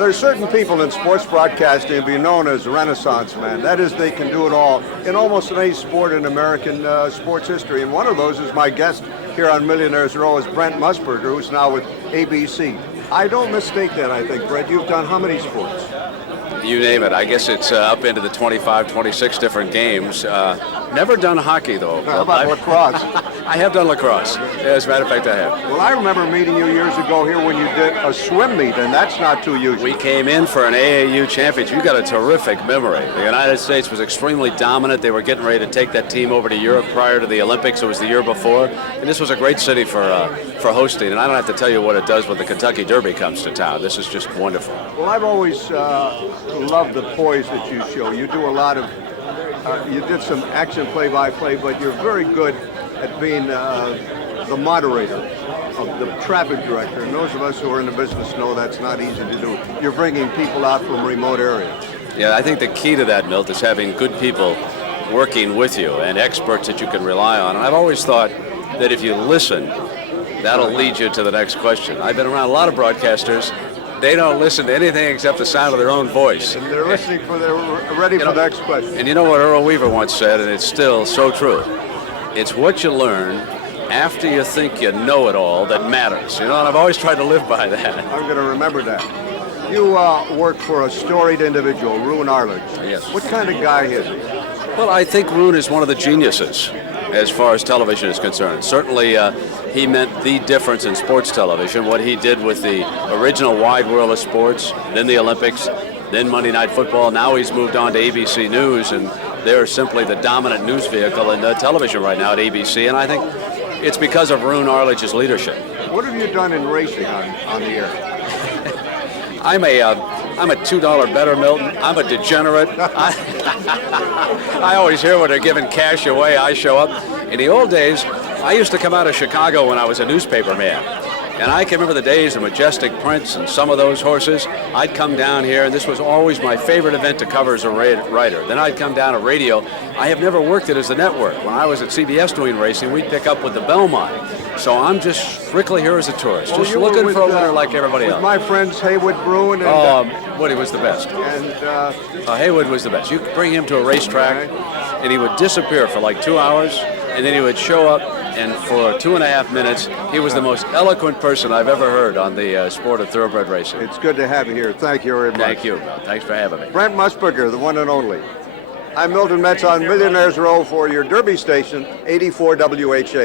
There's certain people in sports broadcasting be known as Renaissance men. That is, they can do it all in almost any sport in American sports history. And one of those is my guest here on Millionaires Row is Brent Musburger, who's now with ABC. I don't mistake that, I think, Brent. You've done how many sports? You name it. I guess it's up into the 25, 26 different games. Never done hockey, though. How about lacrosse? I have done lacrosse. As a matter of fact, I have. Well, I remember meeting you years ago here when you did a swim meet, and that's not too usual. We came in for an AAU championship. You got a terrific memory. The United States was extremely dominant. They were getting ready to take that team over to Europe prior to the Olympics. It was the year before. And this was a great city for hosting. And I don't have to tell you what it does when the Kentucky Derby comes to town. This is just wonderful. Well, I've always loved the poise that you show. You do a lot of, you did some action play-by-play, but you're very good at being the moderator of the traffic director. And those of us who are in the business know that's not easy to do. You're bringing people out from remote areas. Yeah, I think the key to that, Milt, is having good people working with you and experts that you can rely on. And I've always thought that if you listen, that'll lead you to the next question. I've been around a lot of broadcasters. They don't listen to anything except the sound of their own voice. And they're listening they're ready for the next question. And you know what Earl Weaver once said, and it's still so true. It's what you learn after you think you know it all that matters. You know, and I've always tried to live by that. I'm going to remember that. You work for a storied individual, Roone Arledge. Yes. What kind of guy is he? Well, I think Roone is one of the geniuses as far as television is concerned. Certainly, he meant the difference in sports television. What he did with the original Wide World of Sports, then the Olympics, then Monday Night Football. Now he's moved on to ABC News, and they're simply the dominant news vehicle in television right now at ABC. And I think it's because of Roone Arledge's leadership. What have you done in racing on the air? I'm a $2 better, Milton. I'm a degenerate. I always hear when they're giving cash away, I show up. In the old days, I used to come out of Chicago when I was a newspaper man. And I can remember the days of Majestic Prince and some of those horses. I'd come down here, and this was always my favorite event to cover as a writer. Then I'd come down to radio. I have never worked it as a network. When I was at CBS doing racing, we'd pick up with the Belmont. So I'm just strictly here as a tourist, just looking for a winner like everybody else. My friends Haywood Bruin and Woody was the best. And Haywood was the best. You could bring him to a racetrack, and he would disappear for like 2 hours, and then he would show up, and for 2.5 minutes, he was the most eloquent person I've ever heard on the sport of thoroughbred racing. It's good to have you here. Thank you very much. Thank you. Thanks for having me. Brent Musburger, the one and only. I'm Milton Metz on Millionaires Row for your Derby station, 84 WHA.